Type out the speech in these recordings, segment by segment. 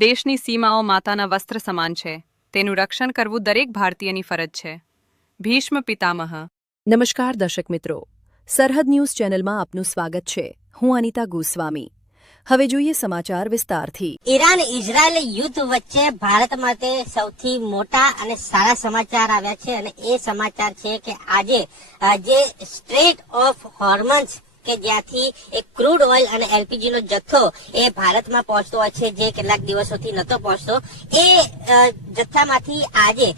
દેશની સીમાઓ માતાના વસ્ત્ર સમાન છે. તેનું રક્ષણ કરવું દરેક ભારતીયની ફરજ છે. ભીષ્મ પિતામહ. નમસ્કાર દર્શક મિત્રો, સરહદ ન્યૂઝ ચેનલમાં આપનું સ્વાગત છે. હું અનિતા ગોસ્વામી. હવે જોઈએ સમાચાર વિસ્તારથી. ઈરાન ઇઝરાયલ યુદ્ધ વચ્ચે ભારત માટે સૌથી મોટા અને સારા સમાચાર આવ્યા છે અને એ સમાચાર છે કે આજે જે સ્ટ્રેટ ઓફ હોર્મઝ કે જ્યાંથી એક ક્રૂડ ઓઇલ અને એલપીજી નો જથ્થો એ ભારતમાં પહોંચતો હોય છે, જે કેટલાક દિવસોથી નતો પહોંચતો, એ જથ્થામાંથી આજે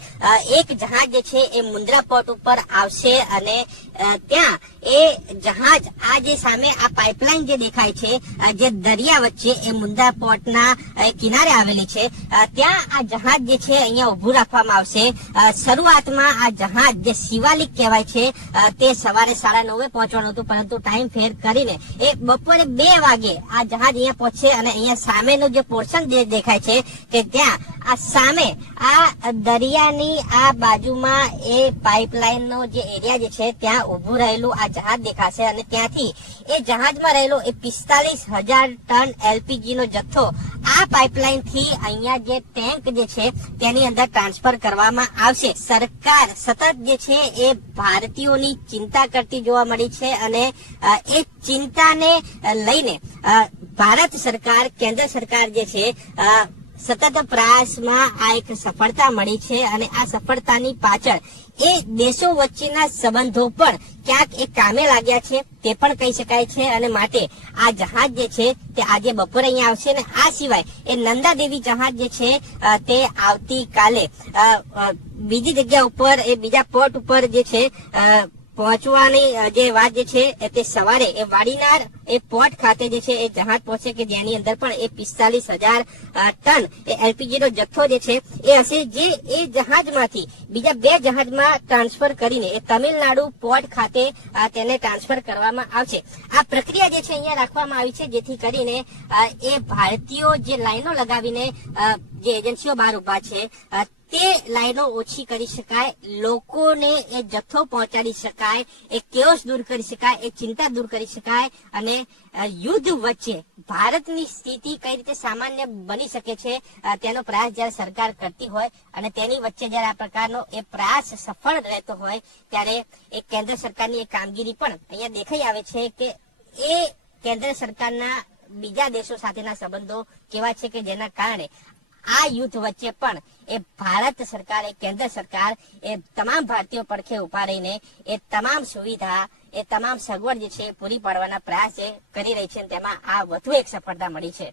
એક જહાજ જે છે એ મુન્દ્રા પોર્ટ ઉપર આવશે અને ત્યાં એ જહાજ આ જે સામે આ પાઇપલાઇન જે દેખાય છે, જે દરિયા વચ્ચે એ મુન્દ્રા પોર્ટના કિનારે આવેલી છે, ત્યાં આ જહાજ જે છે અહીંયા ઉભું રાખવામાં આવશે. શરૂઆતમાં આ જહાજ જે શિવાલિક કહેવાય છે તે સવારે 9:30 પહોંચવાનું હતું, પરંતુ ટાઈમ ફેર કરીને એ બપોરે 2 વાગે આ જહાજ અહીંયા પહોંચશે અને અહીંયા સામેનું જે પોર્શન જે દેખાય છે કે ત્યાં આ સામે આ દરિયાની આ બાજુમાં એ પાઇપલાઇન નો જે એરિયા જે છે ત્યાં ઉભું રહેલું આ જહાજ દેખાશે અને ત્યાંથી એ જહાજમાં રહેલો એ 45,000 ટન એલપીજી નો જથ્થો આ પાઇપલાઇન થી અહીંયા જે ટેન્ક જે છે તેની અંદર ટ્રાન્સફર કરવામાં આવશે. સરકાર સતત જે છે એ ભારતીયોની ચિંતા કરતી જોવા મળી છે અને એ ચિંતાને લઈને ભારત સરકાર, કેન્દ્ર સરકાર જે છે સતત પ્રયાસમાં આ એક સફળતા મળી છે અને આ સફળતાની પાછળ એ દેશો વચ્ચેના સંબંધો પણ ક્યાંક એ કામે લાગ્યા છે તે પણ કહી શકાય છે અને માટે આ જહાજ જે છે તે આજે બપોરે અહીંયા આવશે અને આ સિવાય એ નંદા દેવી જહાજ જે છે તે આવતીકાલે બીજી જગ્યા ઉપર એ બીજા પોર્ટ ઉપર જે છે પહોંચવાની જે વાત જે છે તે સવારે એ વાડીનાર એ પોર્ટ ખાતે જે છે એ જહાજ પહોંચે કે જેની અંદર પણ એ 45,000 ટન એ એલપીજી નો જથ્થો જે છે એ હશે, જે એ જહાજમાંથી બીજા 2 જહાજમાં ટ્રાન્સફર કરીને એ તમિલનાડુ પોર્ટ ખાતે તેને ટ્રાન્સફર કરવામાં આવશે. આ પ્રક્રિયા જે છે અહીંયા રાખવામાં આવી છે જેથી કરીને એ ભારતીયો જે લાઈનો લગાવીને જે એજન્સીઓ બહાર ઉભા છે તે લાઈનો ઓછી કરી શકાય, લોકોને એ જથ્થો પહોંચાડી શકાય, એ કેઓસ દૂર કરી શકાય, એ ચિંતા દૂર કરી શકાય અને યુદ્ધ વચ્ચે ભારતની સ્થિતિ કઈ રીતે સામાન્ય બની શકે છે તેનો પ્રયાસ જ્યારે સરકાર કરતી હોય અને તેની વચ્ચે જ્યારે આ પ્રકારનો એ પ્રયાસ સફળ રહેતો હોય ત્યારે એ કેન્દ્ર સરકારની એ કામગીરી પણ અહીંયા દેખાઈ આવે છે કે એ કેન્દ્ર સરકારના બીજા દેશો સાથેના સંબંધો કેવા છે કે જેના કારણે આ યુદ્ધ વચ્ચે પણ એ ભારત સરકાર, એ કેન્દ્ર સરકાર એ તમામ ભારતીયો પડખે ઉભા રહીને એ તમામ સુવિધા, એ તમામ સગવડ જે છે પૂરી પાડવાના પ્રયાસ કરી રહી છે. તેમાં આ વધુ એક સફળતા મળી છે.